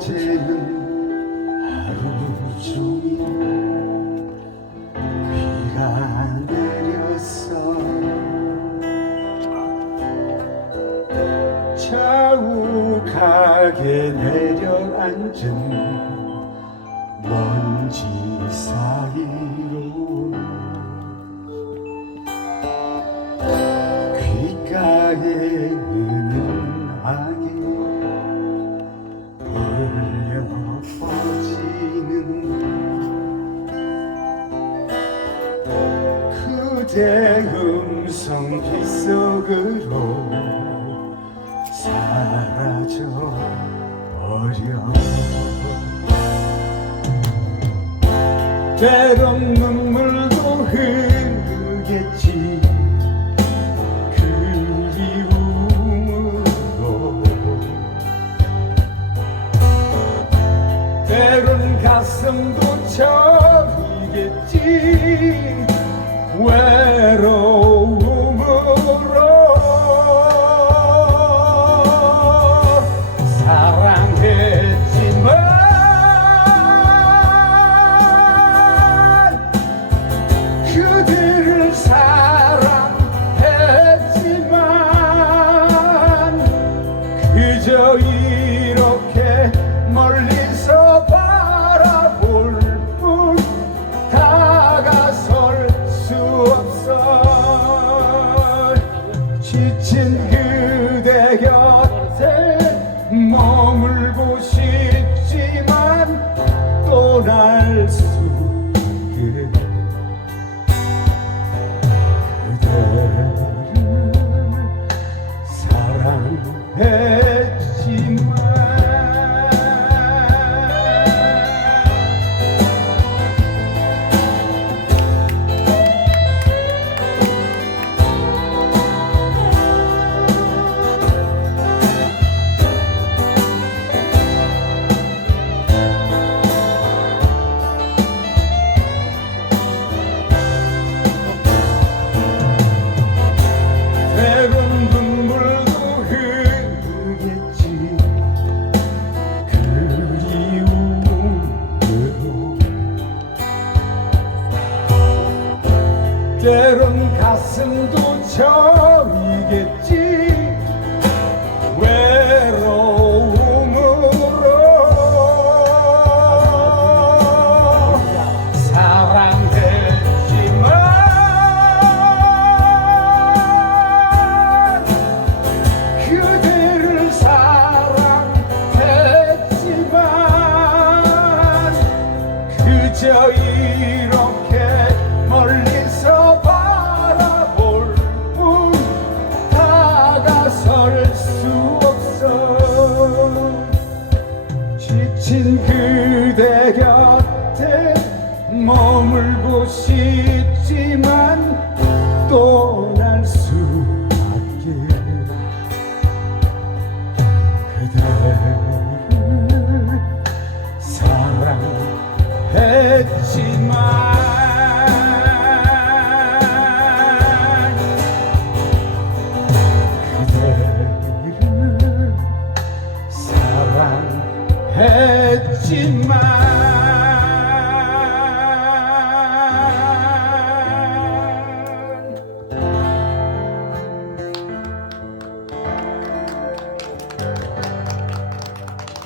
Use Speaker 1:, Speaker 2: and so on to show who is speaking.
Speaker 1: 어제는 하루 종일 비가 내렸어 자욱하게 내려앉은 먼지 사이로 귓가에 그대 음성 빗속으로 사라져 버려. 때론 눈물도 흐르겠지. 그리움으로. 때론 가슴도 저리겠지 외로움 사 때론 가슴도 저리겠지 울고 싶지만 떠날 수 없게 그대를 사랑했지만 그대를 사랑했지만